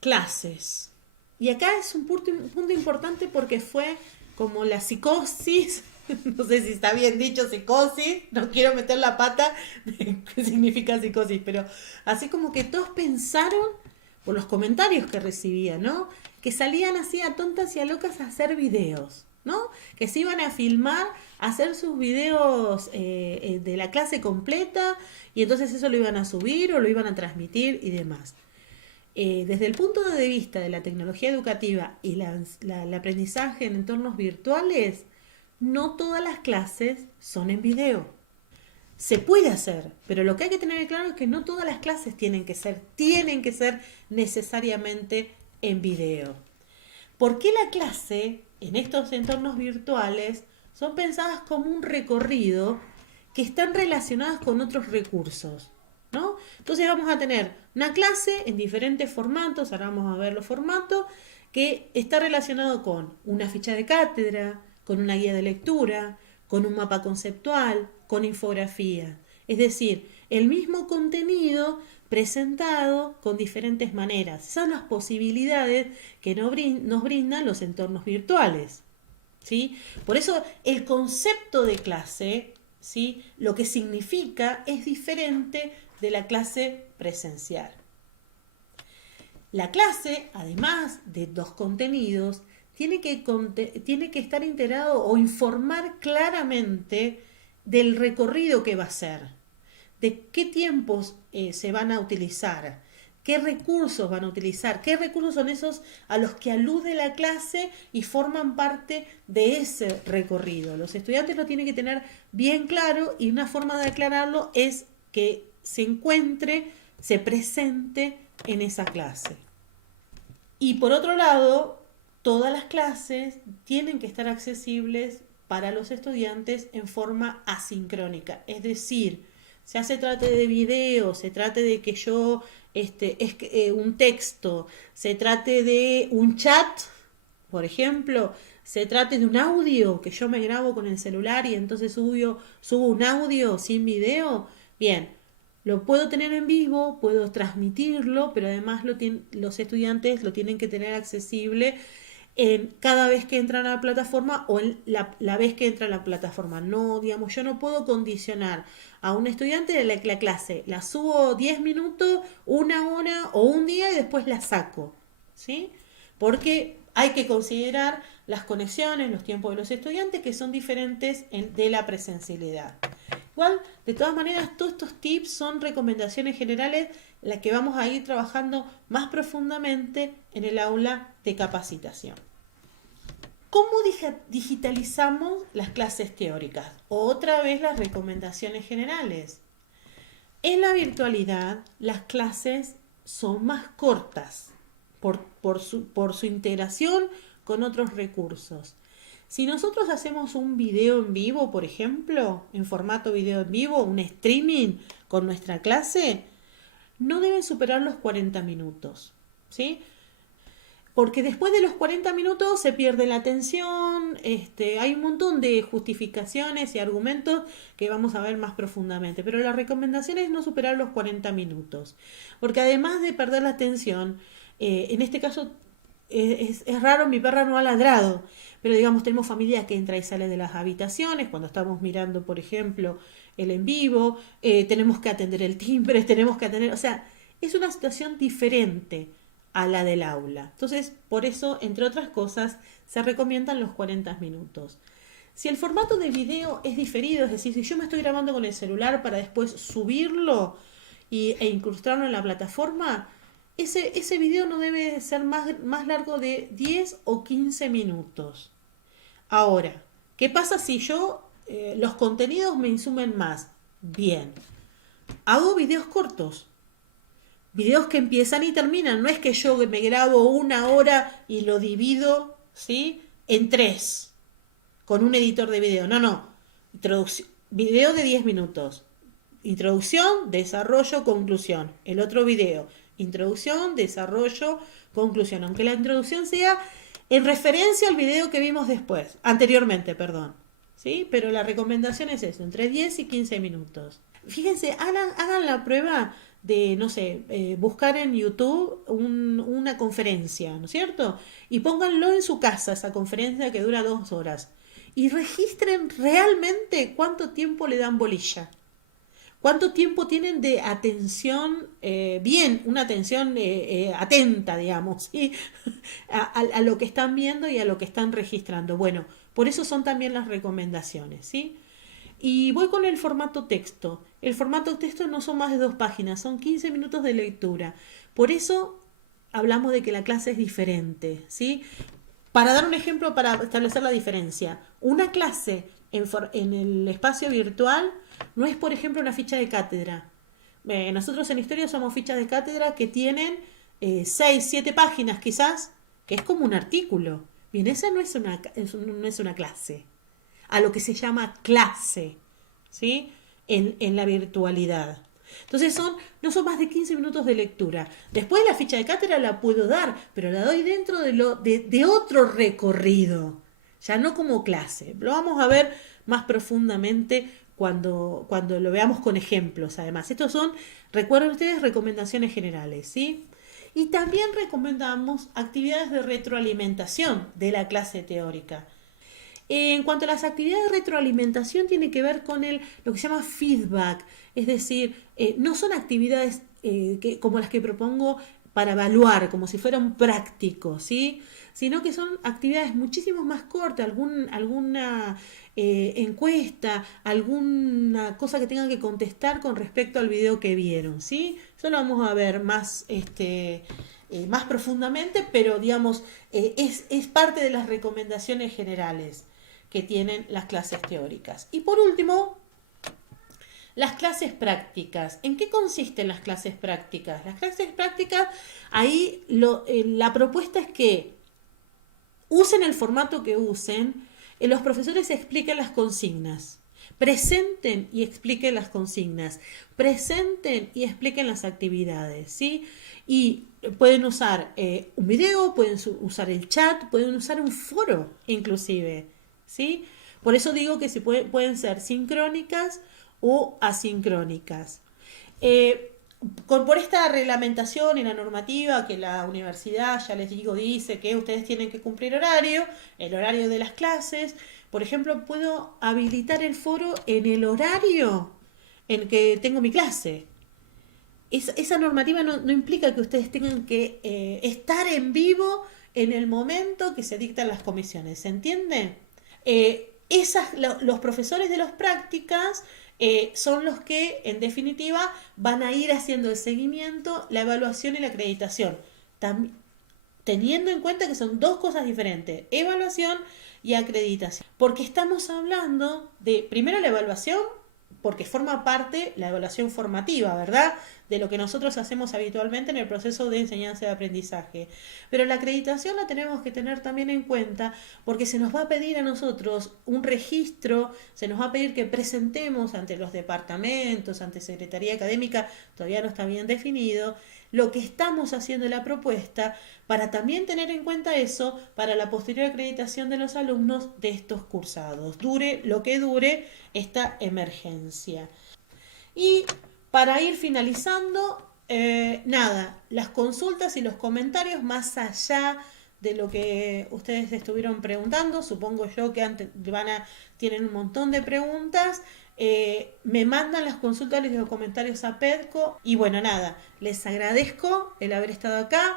clases. Y acá es un punto importante porque fue como la psicosis, no sé si está bien dicho psicosis, no quiero meter la pata de qué significa psicosis, pero así como que todos pensaron, por los comentarios que recibían, ¿no? Que salían así a tontas y a locas a hacer videos, ¿no? Que se iban a filmar, a hacer sus videos de la clase completa y entonces eso lo iban a subir o lo iban a transmitir y demás. Desde el punto de vista de la tecnología educativa y el aprendizaje en entornos virtuales, no todas las clases son en video. Se puede hacer, pero lo que hay que tener claro es que no todas las clases tienen que ser necesariamente en video. ¿Por qué la clase en estos entornos virtuales son pensadas como un recorrido que están relacionadas con otros recursos? ¿No? Entonces vamos a tener una clase en diferentes formatos, ahora vamos a ver los formatos, que está relacionado con una ficha de cátedra, con una guía de lectura, con un mapa conceptual, con infografía. Es decir, el mismo contenido presentado con diferentes maneras. Esas son las posibilidades que nos brindan los entornos virtuales. ¿Sí? Por eso el concepto de clase, ¿sí? Lo que significa es diferente de la clase presencial. La clase, además de dos contenidos, tiene que estar integrado o informar claramente del recorrido que va a ser, de qué tiempos se van a utilizar, qué recursos van a utilizar, qué recursos son esos a los que alude la clase y forman parte de ese recorrido. Los estudiantes lo tienen que tener bien claro y una forma de aclararlo es que se encuentre, se presente en esa clase. Y por otro lado, todas las clases tienen que estar accesibles para los estudiantes en forma asincrónica, es decir, ya se trate de video, se trate de que yo un texto, se trate de un chat, por ejemplo, se trate de un audio que yo me grabo con el celular y entonces subo un audio sin video, bien, lo puedo tener en vivo, puedo transmitirlo, pero además los estudiantes lo tienen que tener accesible en cada vez que entran a la plataforma o en la vez que entra a la plataforma. No, digamos, yo no puedo condicionar a un estudiante de la clase, la subo 10 minutos, una hora o un día y después la saco, ¿sí? Porque hay que considerar las conexiones, los tiempos de los estudiantes que son diferentes de la presencialidad. Igual, de todas maneras, todos estos tips son recomendaciones generales las que vamos a ir trabajando más profundamente en el aula de capacitación. ¿Cómo digitalizamos las clases teóricas? Otra vez las recomendaciones generales. En la virtualidad, las clases son más cortas por su integración con otros recursos. Si nosotros hacemos un video en vivo, por ejemplo, en formato video en vivo, un streaming con nuestra clase, no deben superar los 40 minutos, ¿sí? Porque después de los 40 minutos se pierde la atención, hay un montón de justificaciones y argumentos que vamos a ver más profundamente, pero la recomendación es no superar los 40 minutos, porque además de perder la atención, en este caso es raro, mi perra no ha ladrado, pero digamos tenemos familia que entra y sale de las habitaciones cuando estamos mirando, por ejemplo, el en vivo, tenemos que atender el timbre, o sea, es una situación diferente a la del aula. Entonces, por eso, entre otras cosas, se recomiendan los 40 minutos. Si el formato de video es diferido, es decir, si yo me estoy grabando con el celular para después subirlo e incrustarlo en la plataforma, ese video no debe ser más largo de 10 o 15 minutos. Ahora, ¿qué pasa si los contenidos me insumen más? Bien, hago videos cortos. Videos que empiezan y terminan. No es que yo me grabo una hora y lo divido, ¿sí? En 3 con un editor de video. No. Video de 10 minutos. Introducción, desarrollo, conclusión. El otro video. Introducción, desarrollo, conclusión. Aunque la introducción sea en referencia al video que vimos anteriormente, perdón. ¿Sí? Pero la recomendación es eso, entre 10 y 15 minutos. Fíjense, hagan la prueba no sé, buscar en YouTube una conferencia, ¿no es cierto? Y pónganlo en su casa, esa conferencia que dura 2 horas. Y registren realmente cuánto tiempo le dan bolilla. ¿Cuánto tiempo tienen de atención, bien, una atención atenta, digamos, ¿sí? A lo que están viendo y a lo que están registrando? Bueno, por eso son también las recomendaciones, ¿sí? Y voy con el formato texto. El formato texto no son más de 2 páginas, son 15 minutos de lectura. Por eso hablamos de que la clase es diferente, ¿sí? Para dar un ejemplo, para establecer la diferencia, una clase en el espacio virtual no es, por ejemplo, una ficha de cátedra. Nosotros en Historia somos fichas de cátedra que tienen 6, 7 páginas quizás, que es como un artículo. Bien, esa no es una clase. A lo que se llama clase, ¿sí? En la virtualidad. Entonces no son más de 15 minutos de lectura. Después la ficha de cátedra la puedo dar, pero la doy dentro de otro recorrido, ya no como clase. Lo vamos a ver más profundamente cuando lo veamos con ejemplos, además. Estos son, recuerden ustedes, recomendaciones generales, ¿sí? Y también recomendamos actividades de retroalimentación de la clase teórica. En cuanto a las actividades de retroalimentación, tiene que ver con lo que se llama feedback, es decir, no son actividades como las que propongo para evaluar, como si fueran prácticos, ¿sí? Sino que son actividades muchísimo más cortas, alguna encuesta, alguna cosa que tengan que contestar con respecto al video que vieron, ¿sí? Eso lo vamos a ver más profundamente, pero digamos, es parte de las recomendaciones generales que tienen las clases teóricas. Y por último, las clases prácticas. ¿En qué consisten las clases prácticas? Las clases prácticas, ahí la propuesta es que usen el formato que usen, los profesores expliquen las consignas, presenten y expliquen las consignas, presenten y expliquen las actividades, ¿sí? Y pueden usar un video, pueden usar el chat, pueden usar un foro inclusive, ¿sí? Por eso digo que pueden ser sincrónicas o asincrónicas. Por esta reglamentación y la normativa que la universidad, ya les digo, dice que ustedes tienen que cumplir el horario de las clases. Por ejemplo, puedo habilitar el foro en el horario en que tengo mi clase. Esa normativa no implica que ustedes tengan que estar en vivo en el momento que se dictan las comisiones. ¿Se entiende? Los profesores de las prácticas son los que, en definitiva, van a ir haciendo el seguimiento, la evaluación y la acreditación. Teniendo en cuenta que son dos cosas diferentes, evaluación y acreditación. Porque estamos hablando de, primero, la evaluación, porque forma parte la evaluación formativa, ¿verdad? De lo que nosotros hacemos habitualmente en el proceso de enseñanza y aprendizaje. Pero la acreditación la tenemos que tener también en cuenta porque se nos va a pedir a nosotros un registro, se nos va a pedir que presentemos ante los departamentos, ante Secretaría Académica, todavía no está bien definido, lo que estamos haciendo en la propuesta para también tener en cuenta eso para la posterior acreditación de los alumnos de estos cursados, dure lo que dure esta emergencia. Y para ir finalizando, las consultas y los comentarios más allá de lo que ustedes estuvieron preguntando, supongo yo que tienen un montón de preguntas, me mandan las consultas y los comentarios a PEDCO y bueno, les agradezco el haber estado acá,